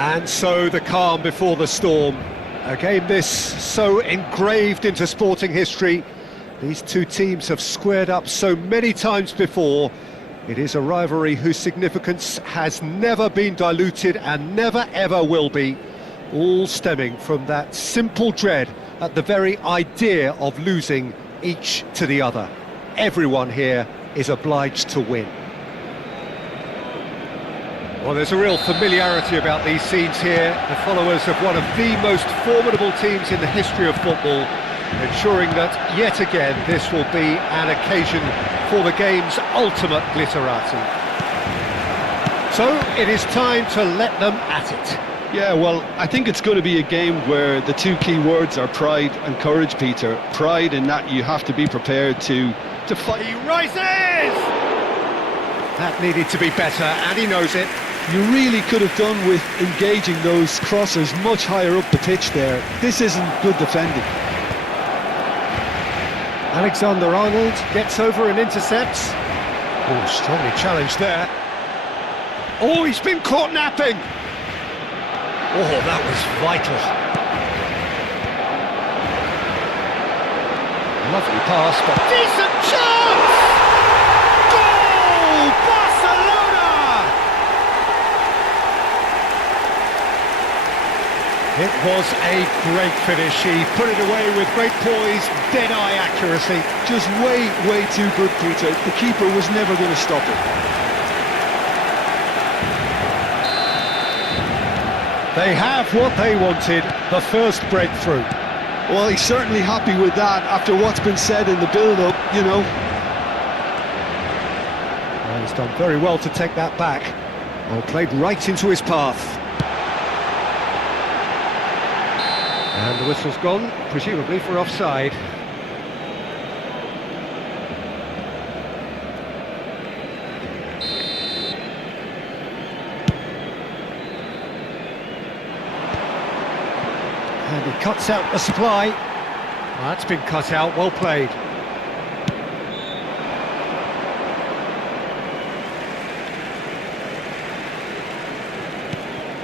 And so the calm before the storm. A game this so engraved into sporting history. These two teams have squared up so many times before. It is a rivalry whose significance has never been diluted and never ever will be. All stemming from that simple dread at the very idea of losing each to the other. Everyone here is obliged to win. Well, there's a real familiarity about these scenes here. The followers of one of the most formidable teams in the history of football, ensuring that, yet again, this will be an occasion for the game's ultimate glitterati. So, it is time to let them at it. Yeah, well, I think it's going to be a game where the two key words are pride and courage, Peter. Pride in that you have to be prepared to fight. He rises! That needed to be better, and he knows it. You really could have done with engaging those crossers much higher up the pitch there. This isn't good defending. Alexander-Arnold gets over and intercepts. Oh, strongly challenged there. Oh, he's been caught napping. Oh, that was vital. Lovely pass, but decent chance! Goal! Barcelona! It was a great finish. He put it away with great poise, dead-eye accuracy. Just way too good, Peter. The keeper was never going to stop it. They have what they wanted, the first breakthrough. Well, he's certainly happy with that after what's been said in the build-up, you know. Well, he's done very well to take that back. Well, played right into his path. And the whistle's gone, presumably for offside. And he cuts out the supply. Well, that's been cut out, well played.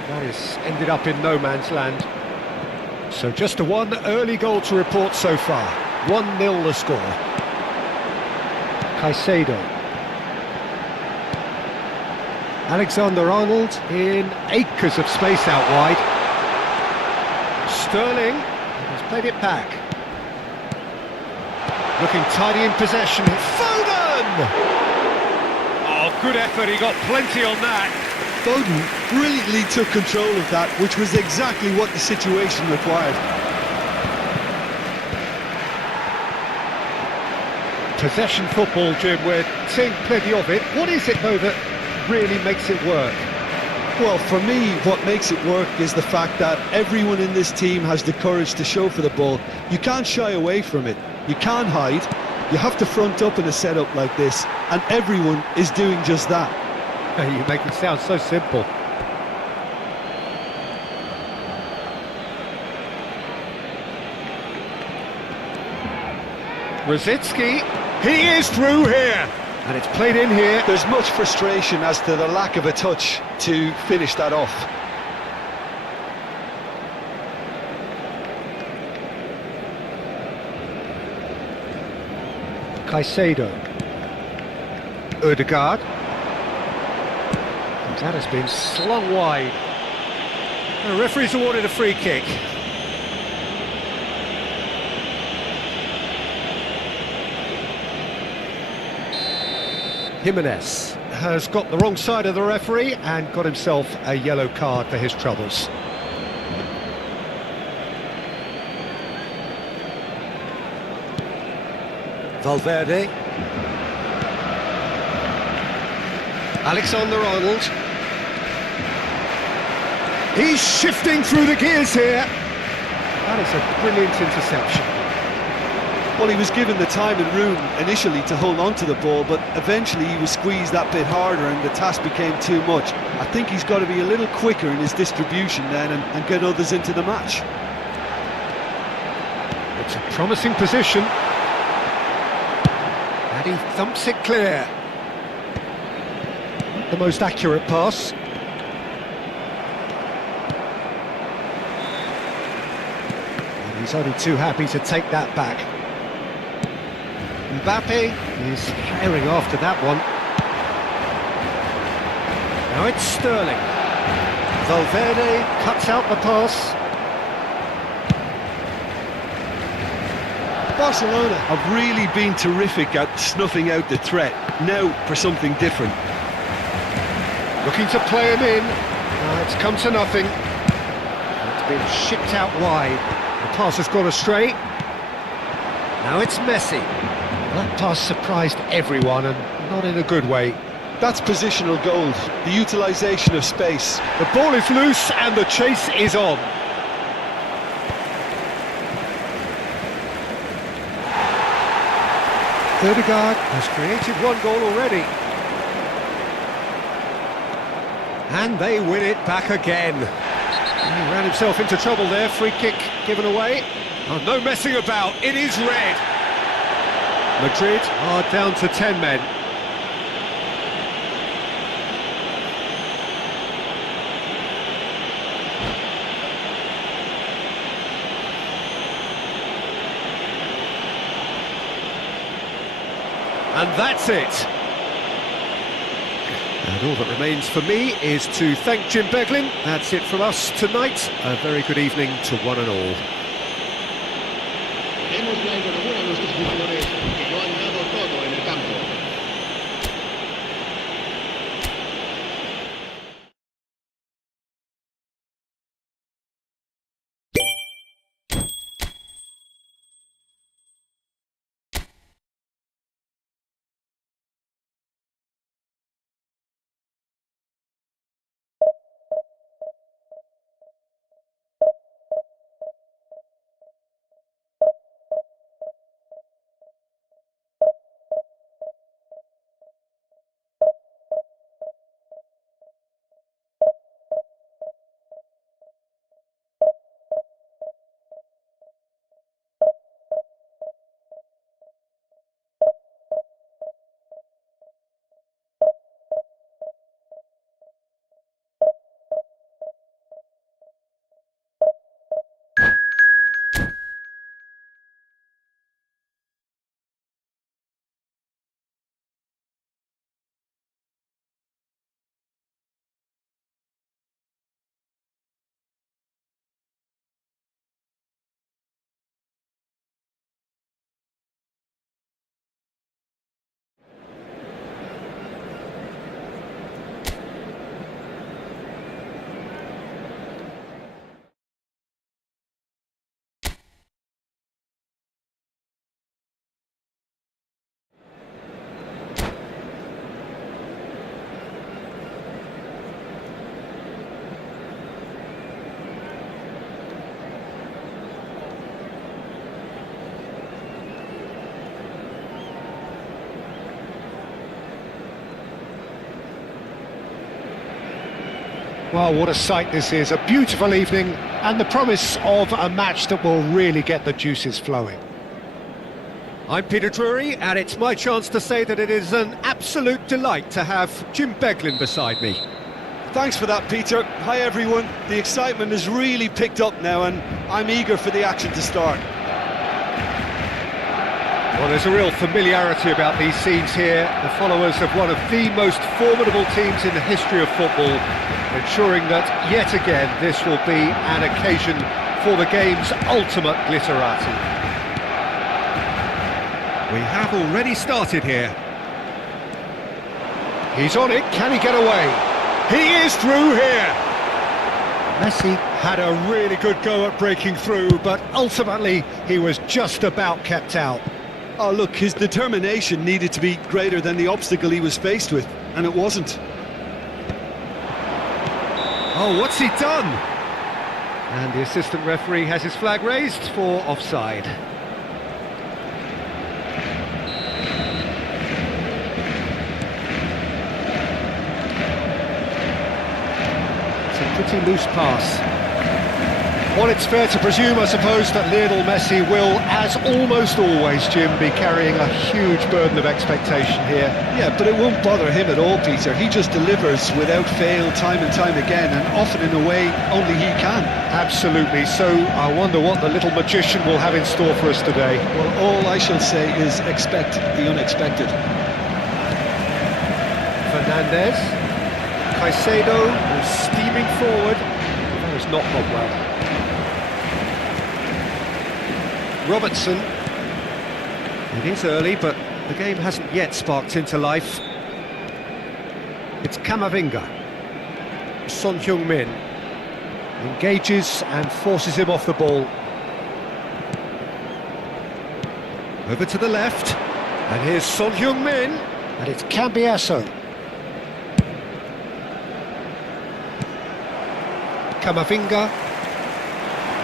That has ended up in no man's land. So just a one early goal to report so far. 1-0 the score. Caicedo. Alexander-Arnold in acres of space out wide. Sterling has played it back. Looking tidy in possession. Foden! Oh, good effort, he got plenty on that. Foden brilliantly took control of that, which was exactly what the situation required. Possession football, Jim, we're seeing plenty of it. What is it, though, that really makes it work? Well, for me, what makes it work is the fact that everyone in this team has the courage to show for the ball. You can't shy away from it. You can't hide. You have to front up in a setup like this, and everyone is doing just that. You make it sound so simple. Rosicki, he is through here, and it's played in here. There's much frustration as to the lack of a touch to finish that off. Caicedo. Odegaard. That has been slung wide. The referee's awarded a free kick. Jimenez has got the wrong side of the referee and got himself a yellow card for his troubles. Valverde. Alexander-Arnold. He's shifting through the gears here. That is a brilliant interception. Well, he was given the time and room initially to hold on to the ball, but eventually he was squeezed that bit harder and the task became too much. I think he's got to be a little quicker in his distribution then and get others into the match. It's a promising position. And he thumps it clear. Not the most accurate pass. He's only too happy to take that back. Mbappe is carrying after that one. Now it's Sterling. Valverde cuts out the pass. Barcelona have really been terrific at snuffing out the threat. Now for something different. Looking to play him in. It's come to nothing. It's been shipped out wide. The pass has gone astray. Now it's Messi. That pass surprised everyone, and not in a good way. That's positional gold, the utilisation of space. The ball is loose and the chase is on. Odegaard has created one goal already. And they win it back again. He ran himself into trouble there, free kick given away. Oh, no messing about, it is red. Madrid are down to 10 men. And that's it. And all that remains for me is to thank Jim Beglin. That's it from us tonight. A very good evening to one and all. Demos la enhorabuena a nuestros jugadores que lo han dado todo en el campo. Well, what a sight this is. A beautiful evening and the promise of a match that will really get the juices flowing. I'm Peter Drury, and it's my chance to say that it is an absolute delight to have Jim Beglin beside me. Thanks for that, Peter. Hi, everyone. The excitement has really picked up now, and I'm eager for the action to start. Well, there's a real familiarity about these scenes here. The followers of one of the most formidable teams in the history of football, ensuring that, yet again, this will be an occasion for the game's ultimate glitterati. We have already started here. He's on it, can he get away? He is through here! Messi had a really good go at breaking through, but ultimately he was just about kept out. Oh, look, his determination needed to be greater than the obstacle he was faced with, and it wasn't. Oh, what's he done? And the assistant referee has his flag raised for offside. It's a pretty loose pass. Well, it's fair to presume, I suppose, that Lionel Messi will, as almost always, Jim, be carrying a huge burden of expectation here. Yeah, but it won't bother him at all, Peter. He just delivers without fail time and time again, and often in a way only he can. Absolutely. So I wonder what the little magician will have in store for us today. Well, all I shall say is expect the unexpected. Fernandez. Caicedo is steaming forward. That has not gone well. Robertson. It is early, but the game hasn't yet sparked into life. It's Camavinga. Son Heung-min engages and forces him off the ball. Over to the left, and here's Son Heung-min, and it's Cambiasso. Camavinga.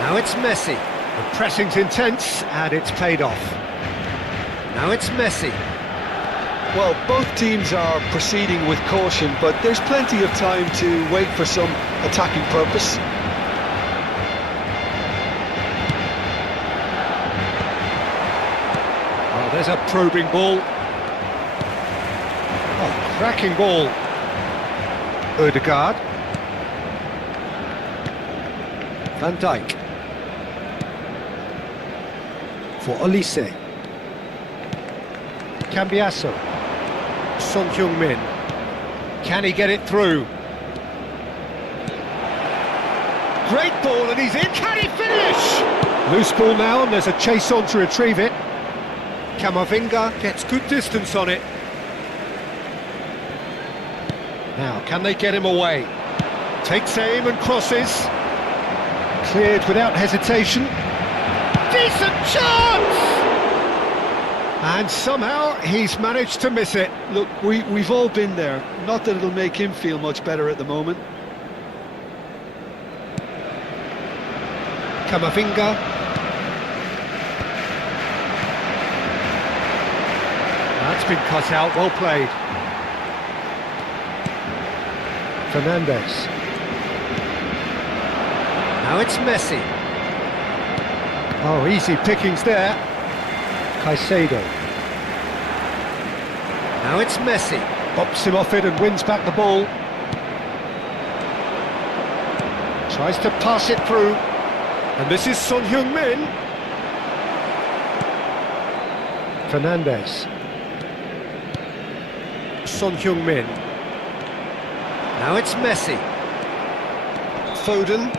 Now it's Messi. The pressing's intense, and it's paid off. Now it's Messi. Well, both teams are proceeding with caution, but there's plenty of time to wait for some attacking purpose. Oh, there's a probing ball. Oh, cracking ball. Odegaard. Van Dijk. For Olise. Cambiasso. Son Heung-min. Can he get it through? Great ball, and he's in. Can he finish? Loose ball now, and there's a chase on to retrieve it. Camavinga gets good distance on it. Now, can they get him away? Takes aim and crosses. Cleared without hesitation. Decent chance! And somehow he's managed to miss it. Look, we've all been there. Not that it'll make him feel much better at the moment. Camavinga. That's been cut out, well played. Fernandez. Now it's Messi. Oh, easy pickings there. Caicedo. Now it's Messi. Bops him off it and wins back the ball. Tries to pass it through. And this is Son Heung-min. Fernandez. Son Heung-min. Now it's Messi. Foden.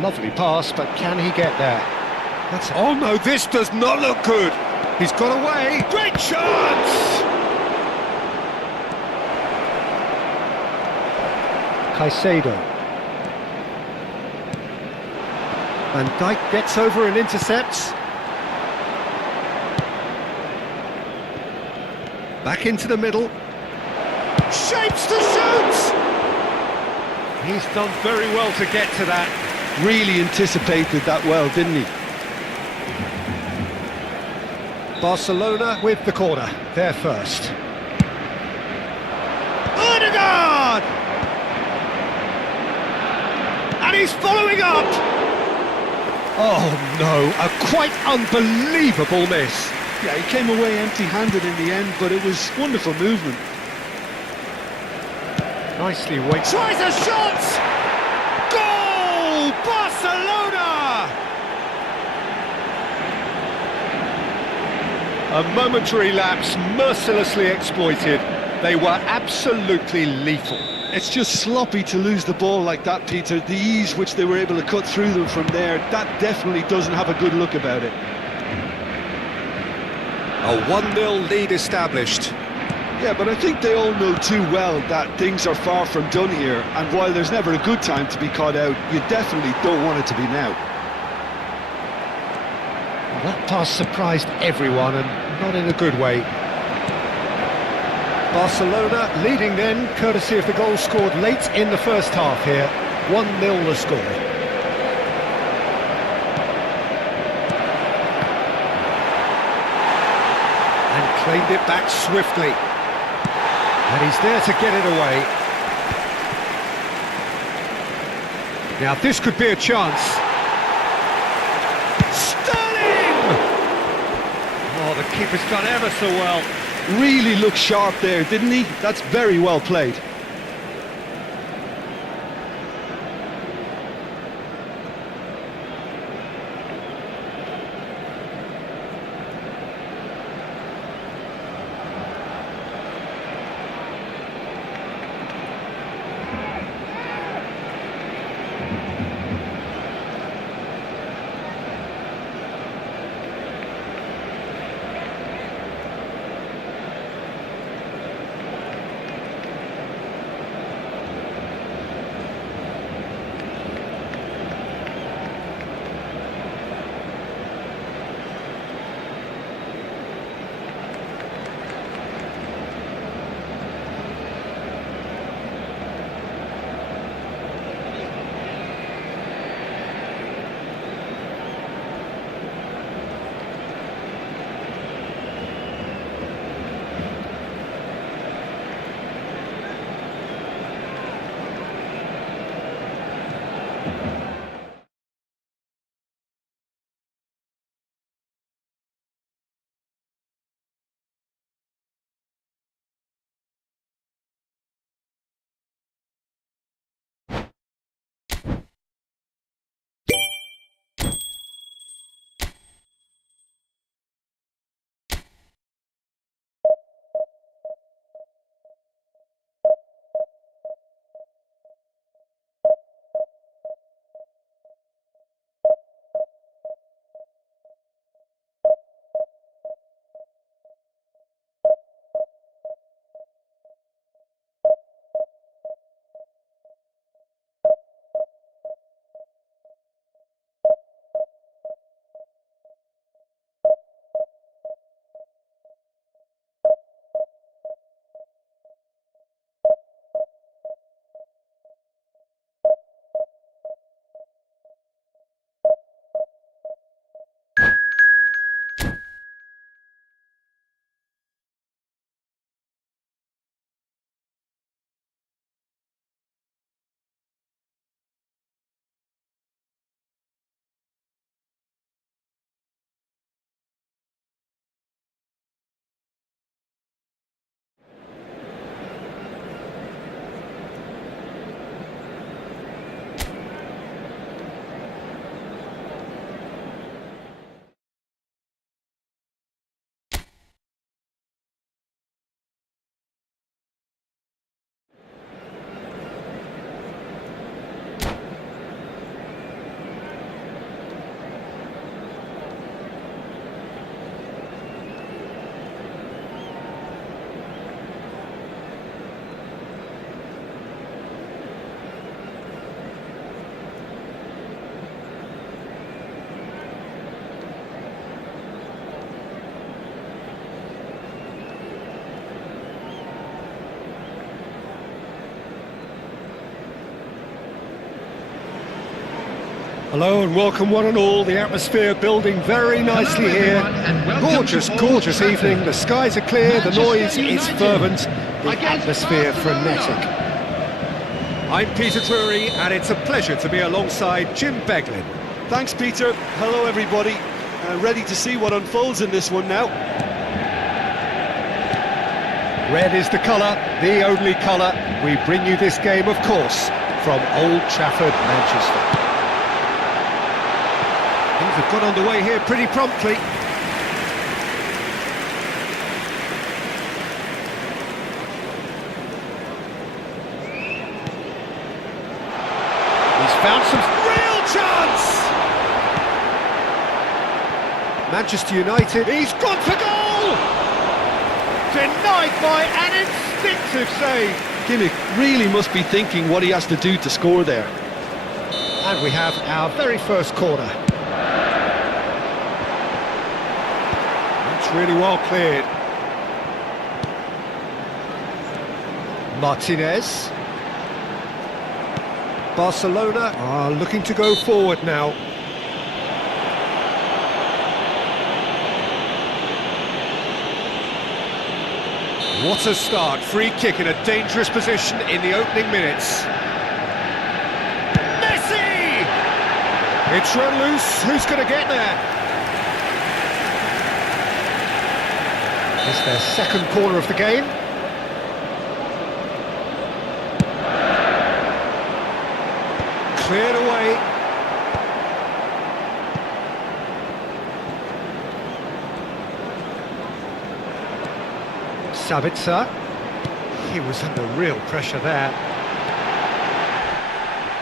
Lovely pass, but can he get there? Oh no, this does not look good. He's got away. Great chance! Caicedo. Van Dijk gets over and intercepts. Back into the middle. Shapes to shoot! He's done very well to get to that. Really anticipated that well, didn't he? Barcelona with the corner, they're first. Odegaard! And he's following up! Oh no, a quite unbelievable miss. Yeah, he came away empty-handed in the end, but it was wonderful movement. Nicely weighted. Tries a shot! Goal! Barcelona! A momentary lapse mercilessly exploited. They were absolutely lethal. It's just sloppy to lose the ball like that, Peter. The ease which they were able to cut through them from there, that definitely doesn't have a good look about it. A 1-0 lead established. Yeah, but I think they all know too well that things are far from done here, and while there's never a good time to be caught out, you definitely don't want it to be now. Well, that pass surprised everyone, and not in a good way. Barcelona leading then, courtesy of the goal scored late in the first half here. 1-0 the score. And claimed it back swiftly. And he's there to get it away. Now this could be a chance. Sterling! Oh, the keeper's done ever so well. Really looked sharp there, didn't he? That's very well played. Hello and welcome one and all, the atmosphere building very nicely here. Gorgeous, gorgeous evening, the skies are clear, the noise is fervent, the atmosphere frenetic. I'm Peter Drury and it's a pleasure to be alongside Jim Beglin. Thanks, Peter. Hello, everybody. Ready to see what unfolds in this one now. Red is the colour, the only colour. We bring you this game, of course, from Old Trafford, Manchester. Things have got underway here pretty promptly. He's found some real chance! Manchester United, he's gone for goal! Denied by an instinctive save. Kimmich really must be thinking what he has to do to score there. And we have our very first corner. That's really well cleared. Martinez. Barcelona are looking to go forward now. What a start, free kick in a dangerous position in the opening minutes. Messi! It's run loose. Who's going to get there? It's their second corner of the game. Cleared away. Sabitzer. He was under real pressure there.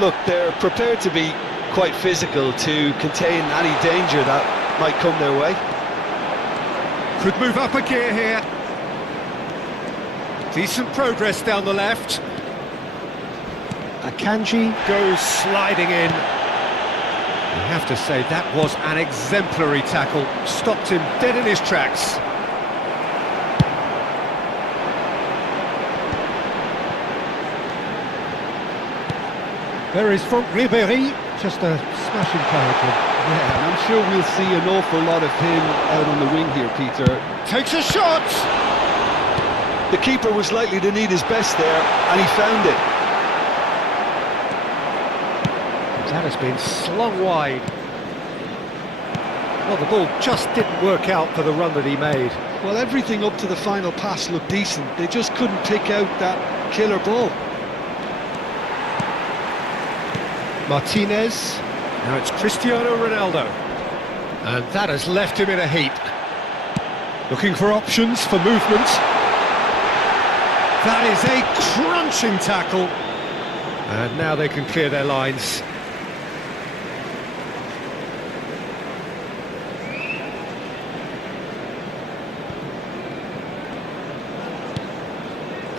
Look, they're prepared to be quite physical to contain any danger that might come their way. Could move up a gear here. Decent progress down the left. Akanji goes sliding in. You have to say that was an exemplary tackle. Stopped him dead in his tracks. There is from Ribéry. Just a smashing character. Yeah, and I'm sure we'll see an awful lot of him out on the wing here, Peter. Takes a shot! The keeper was likely to need his best there, and he found it. That has been slung wide. Well, the ball just didn't work out for the run that he made. Well, everything up to the final pass looked decent. They just couldn't pick out that killer ball. Martinez. Now it's Cristiano Ronaldo. And that has left him in a heap. Looking for options for movement. That is a crunching tackle. And now they can clear their lines.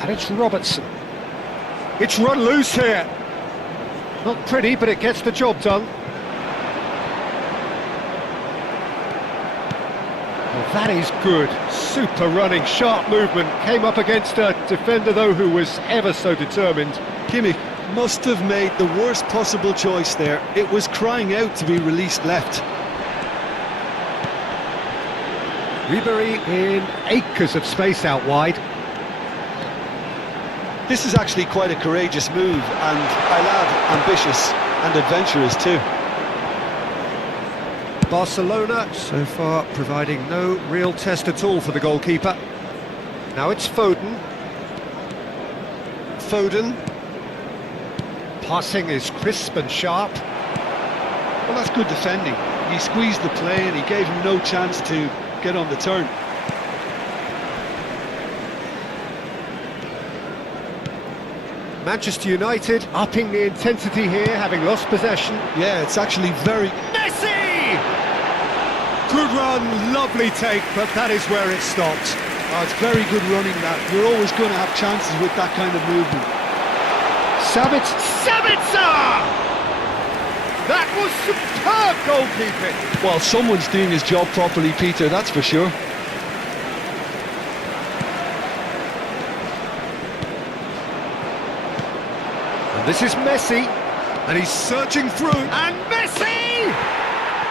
And it's Robertson. It's run loose here. Not pretty, but it gets the job done. Well, that is good. Super running, sharp movement. Came up against a defender, though, who was ever so determined. Kimmich must have made the worst possible choice there. It was crying out to be released left. Ribéry in acres of space out wide. This is actually quite a courageous move, and I'll add ambitious and adventurous too. Barcelona so far providing no real test at all for the goalkeeper. Now it's Foden. Foden. Passing is crisp and sharp. Well, that's good defending. He squeezed the play and he gave him no chance to get on the turn. Manchester United upping the intensity here, having lost possession. Yeah, it's actually very... Messi! Good run, lovely take, but that is where it stopped. Oh, it's very good running that. You're always going to have chances with that kind of movement. Sabitzer! That was superb goalkeeping. Well, someone's doing his job properly, Peter, that's for sure. And this is Messi, and he's searching through, and Messi!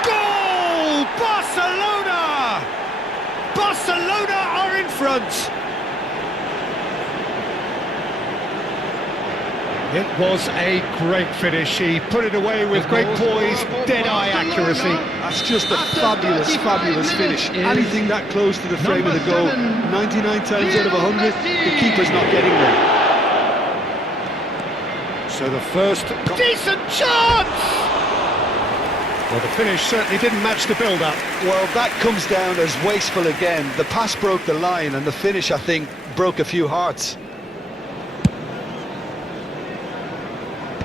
Goal! Barcelona! Barcelona are in front! It was a great finish. He put it away with great poise, dead-eye accuracy. That's just a fabulous, fabulous finish. Anything that close to the frame of the goal, 99 times out of 100, the keeper's not getting there. So the first decent chance! Well, the finish certainly didn't match the build-up. Well, that comes down as wasteful again. The pass broke the line, and the finish, I think, broke a few hearts.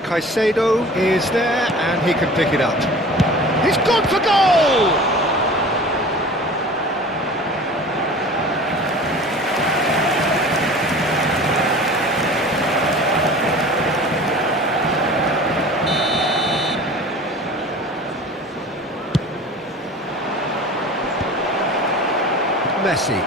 Caicedo is there, and he can pick it up. He's gone for goal! Messi.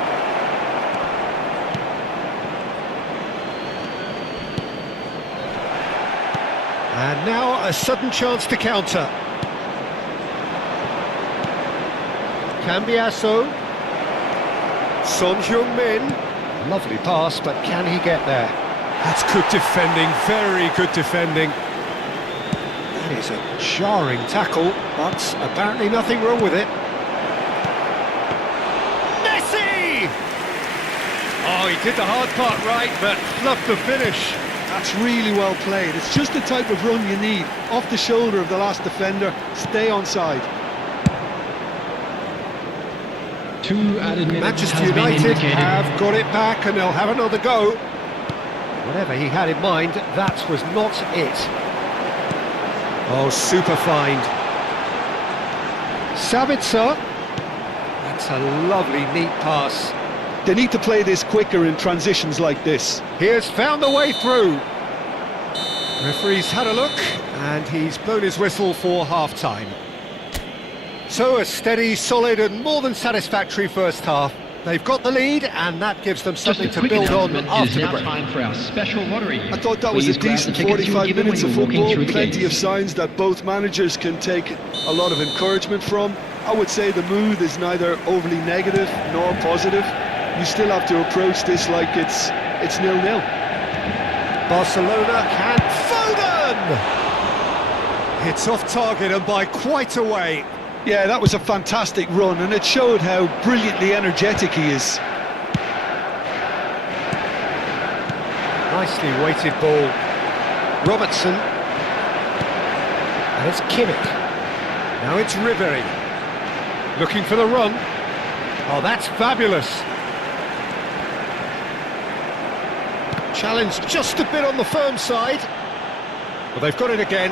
And now a sudden chance to counter. Cambiasso. Son Heung-min. Lovely pass, but can he get there? That's good defending, very good defending. That is a jarring tackle, but apparently nothing wrong with it. Messi! Oh, he did the hard part right, but fluffed the finish. That's really well played. It's just the type of run you need. Off the shoulder of the last defender, stay onside. 2 added minutes Manchester has been United indicated. have got it back and they'll have another go. Whatever he had in mind, that was not it. Oh, super find. Sabitzer. That's a lovely, neat pass. They need to play this quicker in transitions like this. He has found the way through. Referee's had a look and he's blown his whistle for half-time. So a steady, solid and more than satisfactory first half. They've got the lead and that gives them something to build on after the break. Time for our special lottery. I thought that was a decent 45 minutes of football, plenty of signs that both managers can take a lot of encouragement from. I would say the mood is neither overly negative nor positive. You still have to approach this like it's 0-0. Barcelona can... Foden! It's off target and by quite a way. Yeah, that was a fantastic run and it showed how brilliantly energetic he is. Nicely weighted ball. Robertson. And it's Kimmich. Now it's Ribery. Looking for the run. Oh, that's fabulous. Challenge just a bit on the firm side. Well, they've got it again.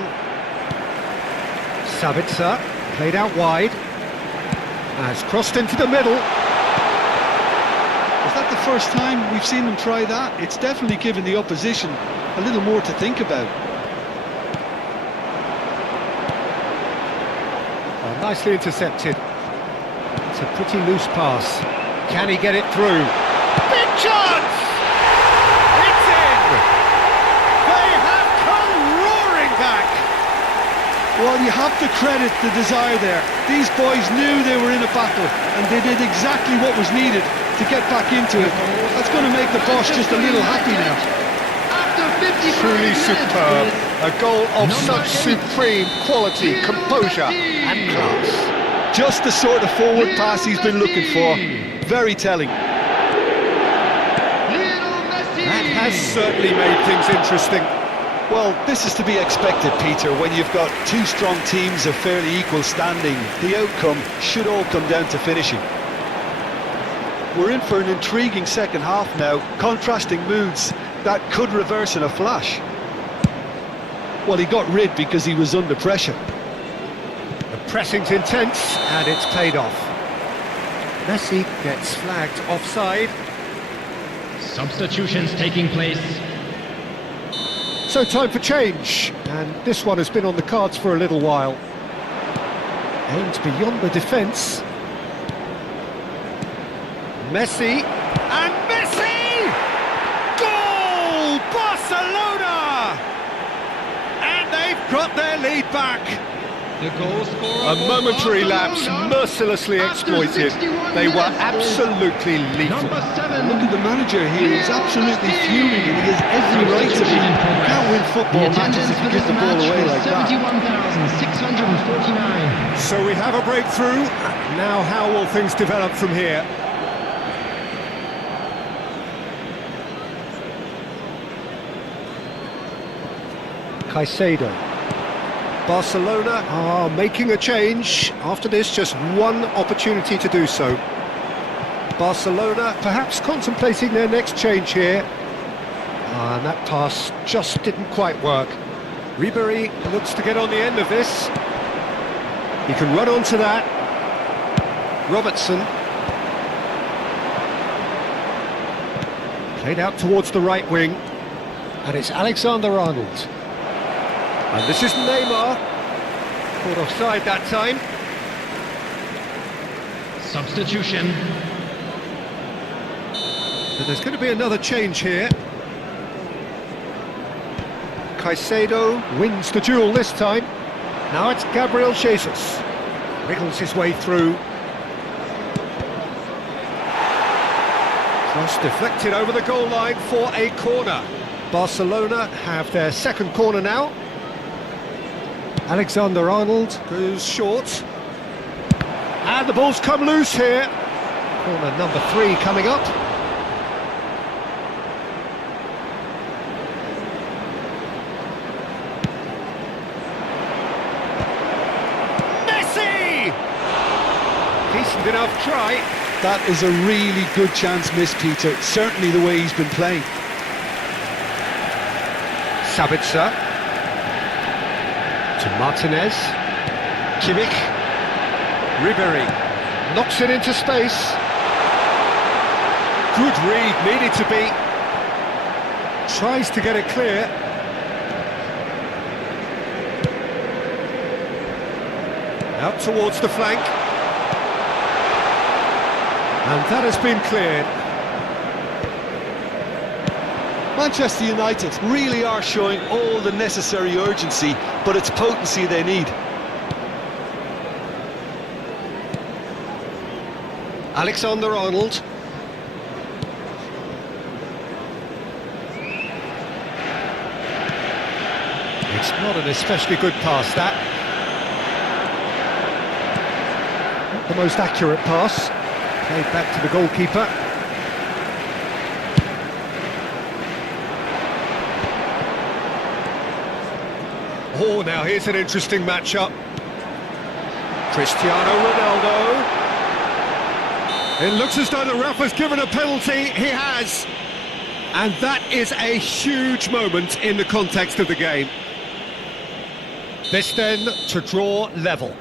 Sabitzer, played out wide. Has crossed into the middle. Is that the first time we've seen them try that? It's definitely given the opposition a little more to think about. Oh, nicely intercepted. It's a pretty loose pass. Can he get it through? Big chance! It's in! They have come roaring back! Well, you have to credit the desire there. These boys knew they were in a battle and they did exactly what was needed to get back into it. That's going to make the boss just a little happy now. Truly superb. A goal of such supreme quality, composure and class. Just the sort of forward pass he's been looking for. Very telling. That has certainly made things interesting. Well, this is to be expected, Peter, when you've got two strong teams of fairly equal standing. The outcome should all come down to finishing. We're in for an intriguing second half now, contrasting moods that could reverse in a flash. Well, he got rid because he was under pressure. The pressing's intense and it's paid off. Messi gets flagged offside. Substitutions taking place. So time for change, and this one has been on the cards for a little while. Aimed beyond the defence. Messi, and Messi! Goal! Barcelona! And they've got their lead back. The goal scorer. A momentary lapse mercilessly exploited. They were absolutely lethal. Number 7. Look at the manager here, he's absolutely fuming and he has every right to be. You can't win football matches if you give the ball away like that. 71,649. So we have a breakthrough. Now how will things develop from here? Caicedo. Barcelona are making a change. After this, just one opportunity to do so. Barcelona perhaps contemplating their next change here. And that pass just didn't quite work. Ribery looks to get on the end of this. He can run onto that. Robertson. Played out towards the right wing. And it's Alexander-Arnold. And this is Neymar. Caught offside that time. Substitution. But there's going to be another change here. Caicedo wins the duel this time. Now it's Gabriel Jesus. Wriggles his way through. Cross deflected over the goal line for a corner. Barcelona have their second corner now. Alexander-Arnold goes short. And the ball's come loose here. Corner number 3 coming up. Messi! Decent enough try. That is a really good chance missed, Peter. Certainly the way he's been playing. Sabitzer. To Martinez. Kimmich. Ribery. Knocks it into space. Good read, needed to be. Tries to get it clear. Out towards the flank. And that has been cleared. Manchester United really are showing all the necessary urgency, but it's potency they need. Alexander-Arnold. It's not an especially good pass, that. Not the most accurate pass. Played back to the goalkeeper. Oh, now here's an interesting matchup. Cristiano Ronaldo. It looks as though the ref has given a penalty. He has. And that is a huge moment in the context of the game. This then to draw level.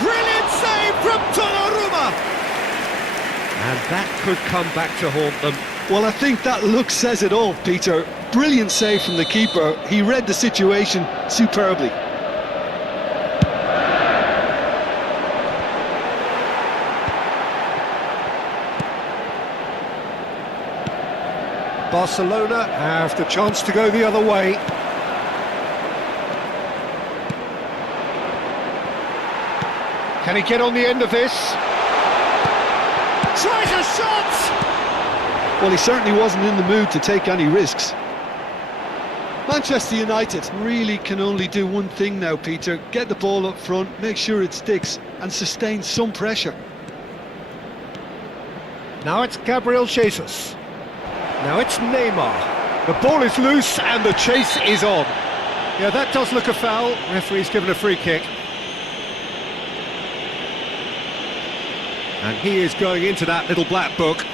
Brilliant save from Donnarumma! And that could come back to haunt them. Well, I think that look says it all, Peter. Brilliant save from the keeper. He read the situation superbly. Barcelona have the chance to go the other way. Can he get on the end of this? Tries a shot! Well, he certainly wasn't in the mood to take any risks. Manchester United really can only do one thing now, Peter. Get the ball up front, make sure it sticks, and sustain some pressure. Now it's Gabriel Jesus. Now it's Neymar. The ball is loose and the chase is on. Yeah, that does look a foul. Referee's given a free kick. And he is going into that little black book.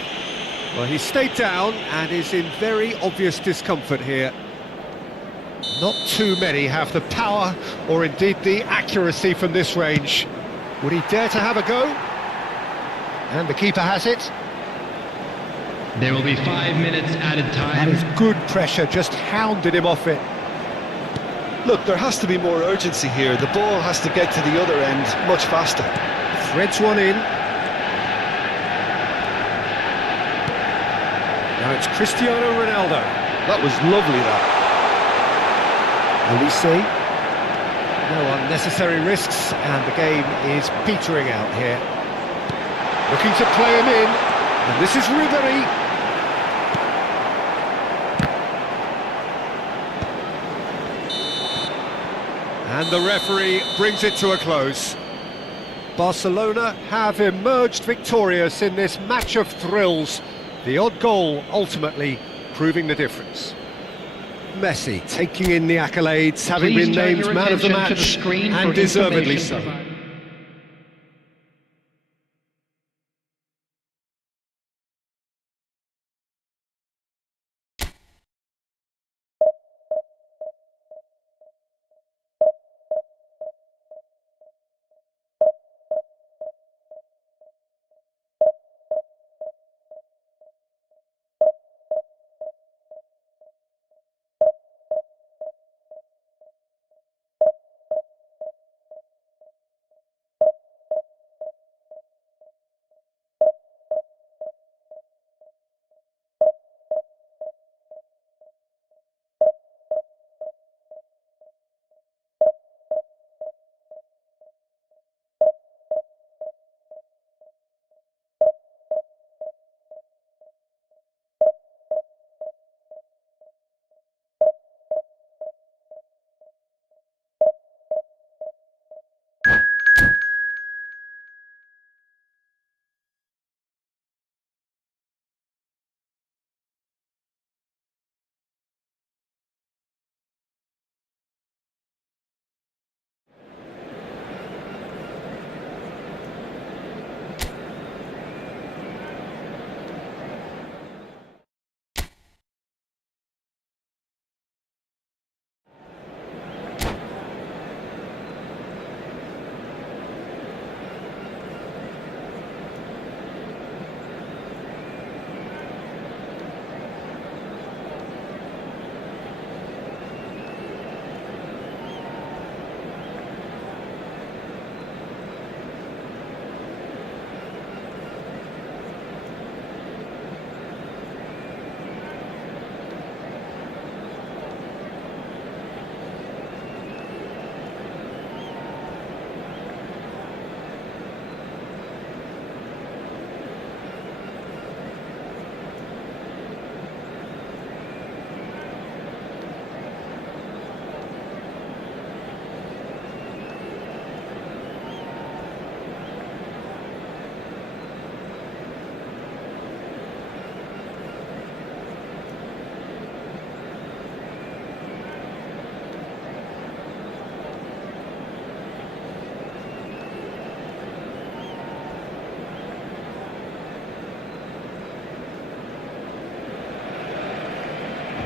Well, he stayed down and is in very obvious discomfort here. Not too many have the power or indeed the accuracy from this range. Would he dare to have a go? And the keeper has it. There will be 5 minutes added That time. is good pressure, just hounded him off it. Look, there has to be more urgency here. The ball has to get to the other end much faster. Threads one in. Now it's Cristiano Ronaldo. That was lovely, that. Olise. No unnecessary risks, and the game is petering out here. Looking to play him in, and this is Ribery. And the referee brings it to a close. Barcelona have emerged victorious in this match of thrills. The odd goal ultimately proving the difference. Messi taking in the accolades, having Please been turn named your man of the attention to the match, screen and for deservedly information so. provided.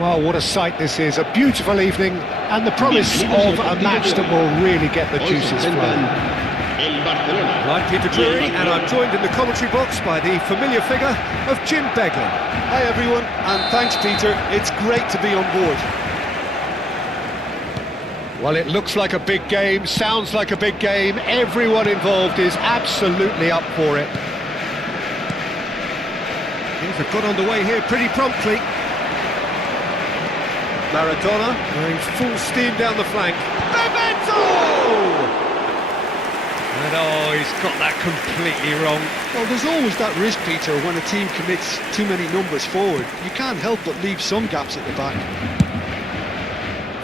Well, what a sight this is, a beautiful evening, and the promise of a match that will really get the juices flowing. I'm Peter Drury, and I'm joined in the commentary box by the familiar figure of Jim Beglin. Hi everyone, and thanks Peter, it's great to be on board. Well, it looks like a big game, sounds like a big game, everyone involved is absolutely up for it. Things have got underway here pretty promptly. Maradona going full steam down the flank. Bebeto! And oh, he's got that completely wrong. Well, there's always that risk, Peter, when a team commits too many numbers forward. You can't help but leave some gaps at the back.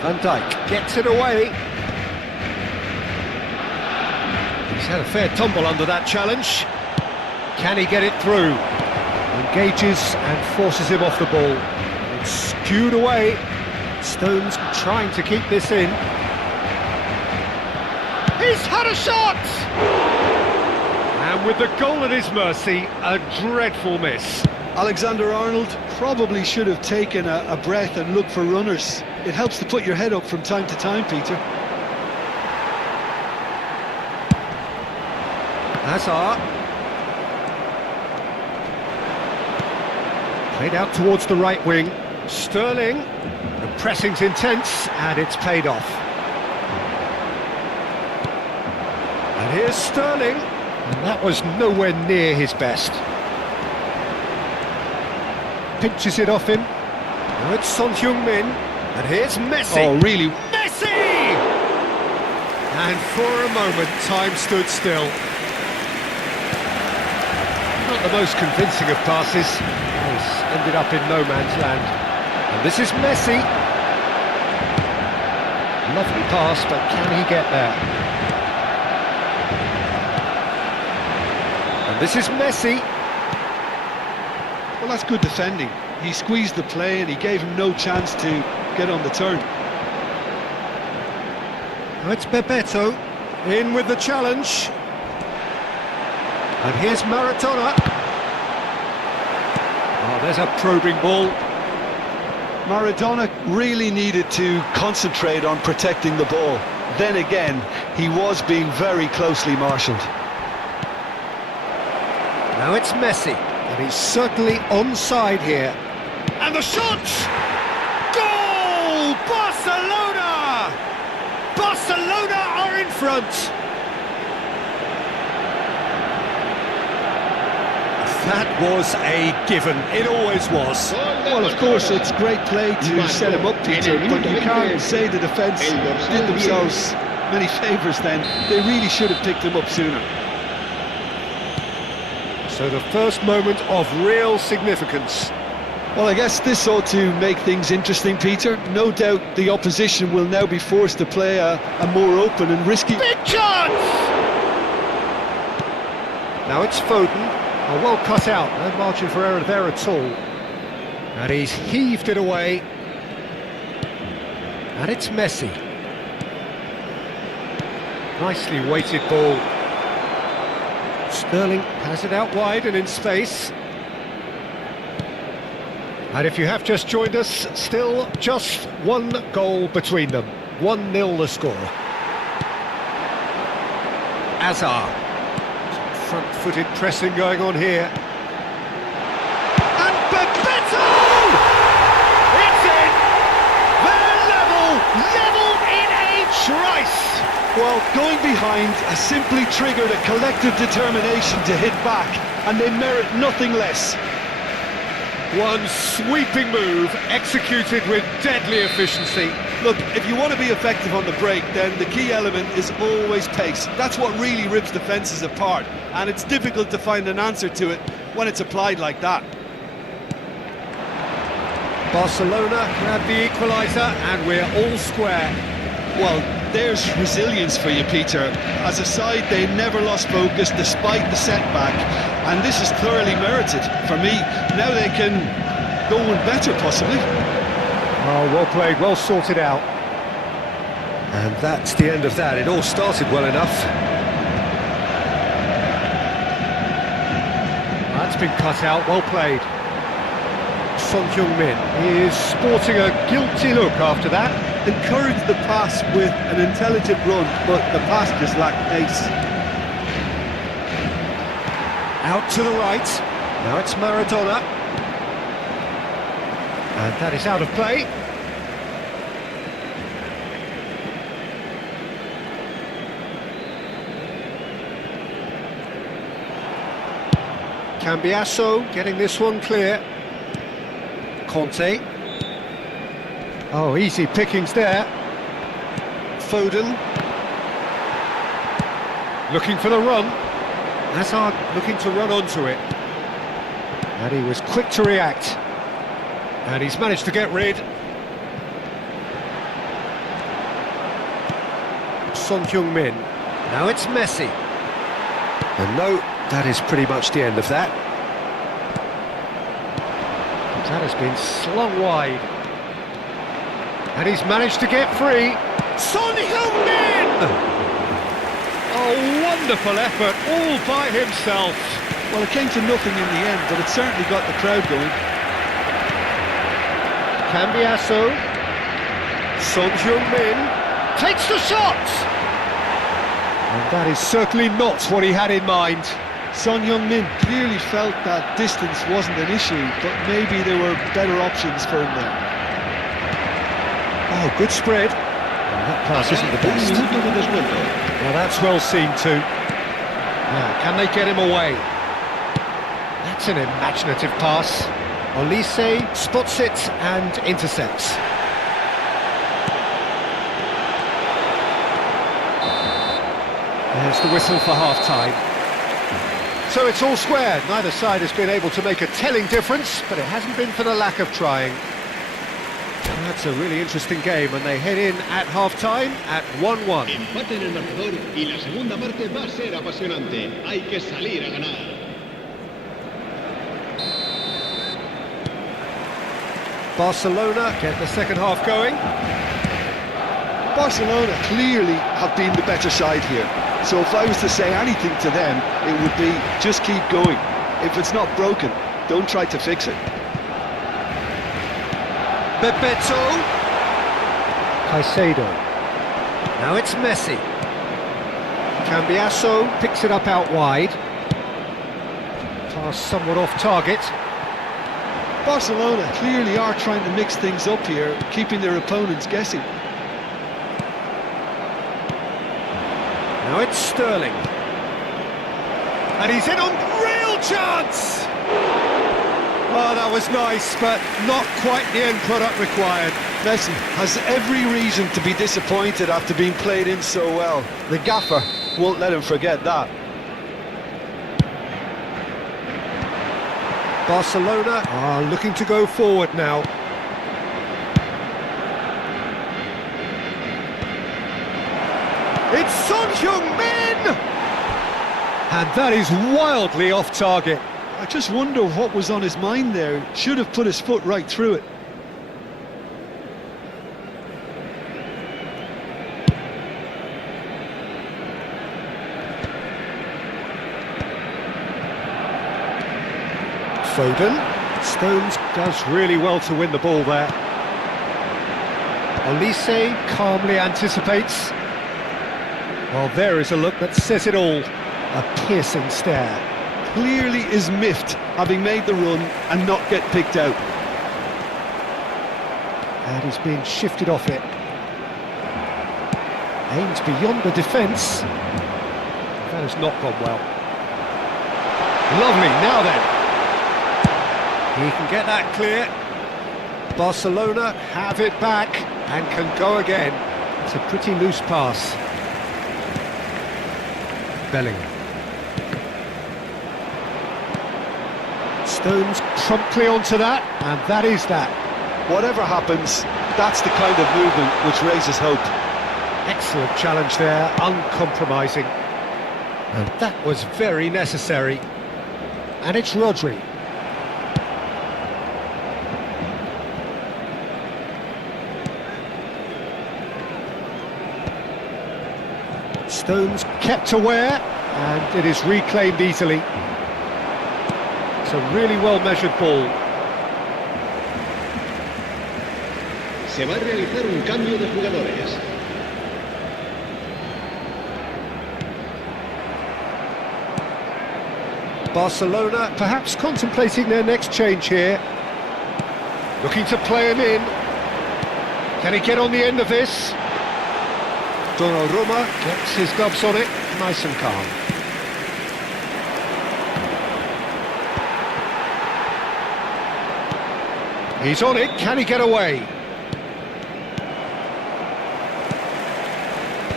Van Dijk gets it away. He's had a fair tumble under that challenge. Can he get it through? Engages and forces him off the ball. It's skewed away. Stones trying to keep this in. He's had a shot! And with the goal at his mercy, a dreadful miss. Alexander-Arnold probably should have taken a breath and looked for runners. It helps to put your head up from time to time, Peter. Hazard. Played out towards the right wing. Sterling. The pressing's intense, and it's paid off. And here's Sterling. And that was nowhere near his best. Pinches it off him. Now it's Son Heung-min. And here's Messi. Oh, really? Messi! And for a moment, time stood still. Not the most convincing of passes. He's ended up in no man's land. And this is Messi. Lovely pass, but can he get there? And this is Messi. Well, that's good defending. He squeezed the play and he gave him no chance to get on the turn. Now it's Bebeto in with the challenge. And here's Maradona. Oh, there's a probing ball. Maradona really needed to concentrate on protecting the ball. Then again, he was being very closely marshalled. Now it's Messi, and he's certainly onside here. And the shot! Goal! Barcelona! Barcelona are in front! That was a given, it always was. Well, of course, it's great play to set him up, Peter, but you can't say the defence did themselves many favours then. They really should have picked him up sooner. So the first moment of real significance. Well, I guess this ought to make things interesting, Peter. No doubt the opposition will now be forced to play a more open and risky... Big chance! Now it's Foden. Oh, well cut out, no margin for error there at all. And he's heaved it away. And it's Messi. Nicely weighted ball. Sterling has it out wide and in space. And if you have just joined us, still just one goal between them. 1-0 the score. Hazard. Front-footed pressing going on here. And Bebeto! It's in! They're level in a trice! Well, going behind has simply triggered a collective determination to hit back, and they merit nothing less. One sweeping move, executed with deadly efficiency. Look, if you want to be effective on the break, then the key element is always pace. That's what really rips defences apart, and it's difficult to find an answer to it when it's applied like that. Barcelona grab the equaliser, and we're all square. Well, there's resilience for you, Peter. As a side, they never lost focus despite the setback, and this is thoroughly merited. For me, now they can go one better, possibly. Oh, well played, well sorted out. And that's the end of that. It all started well enough. That's been cut out, well played. Son Heung-min is sporting a guilty look after that. Encouraged the pass with an intelligent run, but the pass just lacked pace. Out to the right. Now it's Maradona. And that is out of play. Cambiasso getting this one clear. Conte. Oh, easy pickings there. Foden. Looking for the run. Hazard looking to run onto it. And he was quick to react. And he's managed to get rid. Son Heung-min. Now it's Messi. And no, that is pretty much the end of that. That has been slung wide. And he's managed to get free. Son Heung-min! Oh, wonderful effort, all by himself. Well, it came to nothing in the end, but it certainly got the crowd going. Cambiasso. Son Heung-min takes the shot! And that is certainly not what he had in mind. Son Heung-min clearly felt that distance wasn't an issue, but maybe there were better options for him there. Oh, good spread. Well, that pass isn't the best. Well, that's well seen too. Now, can they get him away? That's an imaginative pass. Olise spots it and intercepts. There's the whistle for half-time. So it's all square. Neither side has been able to make a telling difference, but it hasn't been for the lack of trying. Well, that's a really interesting game, and they head in at half-time at 1-1. Empate en el marcador y la segunda parte va a ser apasionante. Hay que salir a ganar. Barcelona get the second half going. Barcelona clearly have been the better side here. So if I was to say anything to them, it would be just keep going. If it's not broken, don't try to fix it. Bebeto. Caicedo. Now it's Messi. Cambiasso picks it up out wide. Pass somewhat off target. Barcelona clearly are trying to mix things up here, keeping their opponents guessing. Now it's Sterling. And he's in on real chance! Oh, that was nice, but not quite the end product required. Messi has every reason to be disappointed after being played in so well. The gaffer won't let him forget that. Barcelona are looking to go forward now. It's Son Heung-min! And that is wildly off target. I just wonder what was on his mind there. Should have put his foot right through it. Foden. Stones does really well to win the ball there. Olise calmly anticipates. Well, there is a look that says it all. A piercing stare. Clearly is miffed, having made the run and not get picked out. And he's being shifted off it. Aims beyond the defence. That has not gone well. Lovely, now then. He can get that clear. Barcelona have it back and can go again. It's a pretty loose pass. Bellingham. Stones promptly onto that, and that is that. Whatever happens, that's the kind of movement which raises hope. Excellent challenge there, uncompromising. And that was very necessary. And it's Rodri. Stones kept aware, and it is reclaimed easily. It's a really well-measured ball. Se va a realizar un cambio de jugadores. Barcelona perhaps contemplating their next change here. Looking to play him in. Can he get on the end of this? Donnarumma gets his gloves on it, nice and calm. He's on it, can he get away?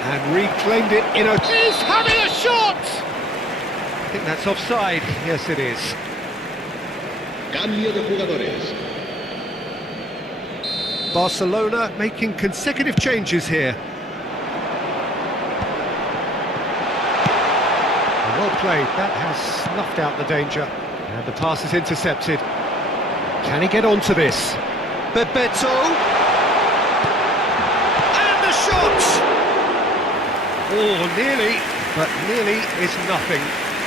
And reclaimed it in a... He's having a shot! I think that's offside, yes it is. Cambio de jugadores. Barcelona making consecutive changes here. Well played, that has snuffed out the danger. And the pass is intercepted. Can he get onto this? Bebeto! And the shot! Oh, nearly, but nearly is nothing.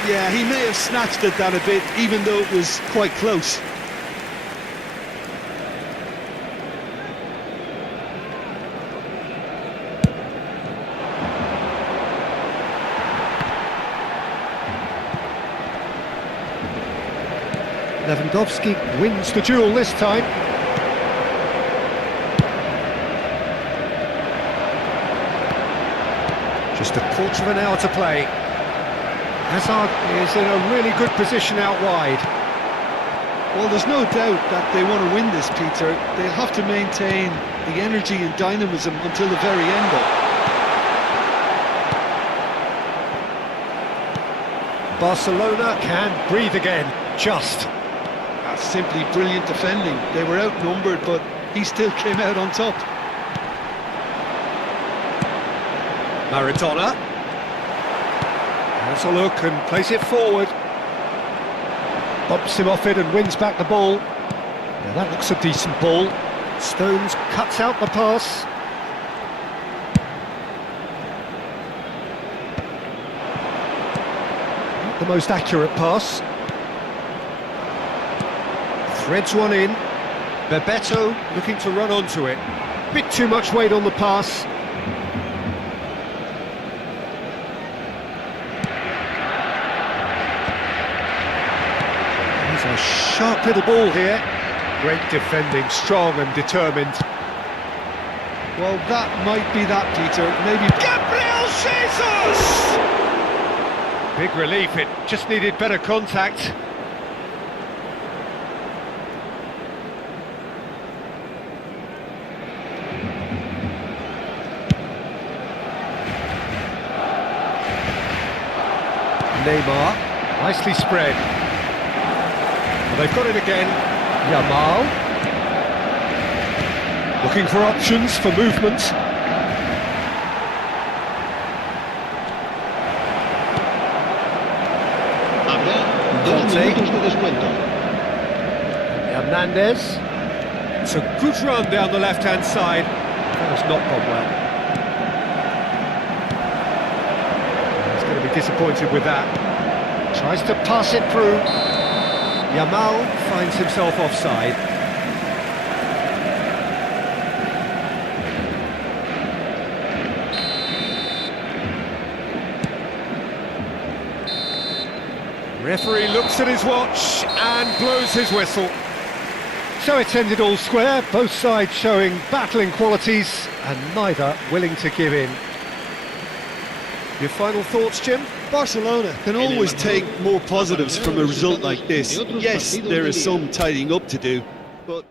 Yeah, he may have snatched at that a bit, even though it was quite close. Lewandowski wins the duel this time. Just a quarter of an hour to play. Hazard is in a really good position out wide. Well, there's no doubt that they want to win this, Peter. They'll have to maintain the energy and dynamism until the very end of it. Barcelona can breathe again, just. That's simply brilliant defending. They were outnumbered, but he still came out on top. Maradona. Has a look and plays it forward. Bumps him off it and wins back the ball. Now that looks a decent ball. Stones cuts out the pass. Not the most accurate pass. Threads one in. Bebeto looking to run onto it. Bit too much weight on the pass. He's a sharp little ball here. Great defending, strong and determined. Well, that might be that, Peter. Maybe... Gabriel Jesus! Big relief, it just needed better contact. Neymar, nicely spread. Well, they've got it again. Yamal. Looking for options for movement. Habrá 2 minutos de descuento. Hernandez. It's a good run down the left-hand side. That has not gone well. Disappointed with that. Tries to pass it through. Yamal finds himself offside. Referee looks at his watch and blows his whistle. So it's ended all square, both sides showing battling qualities and neither willing to give in. Your final thoughts, Jim? Barcelona can always take more positives from a result like this. Yes, there is some tidying up to do, but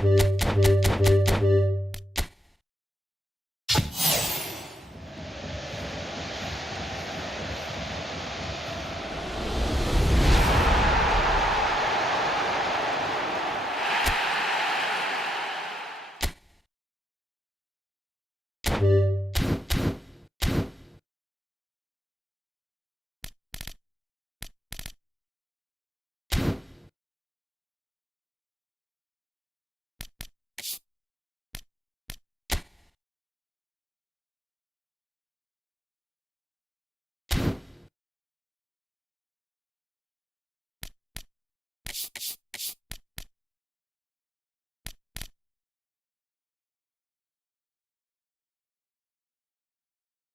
play.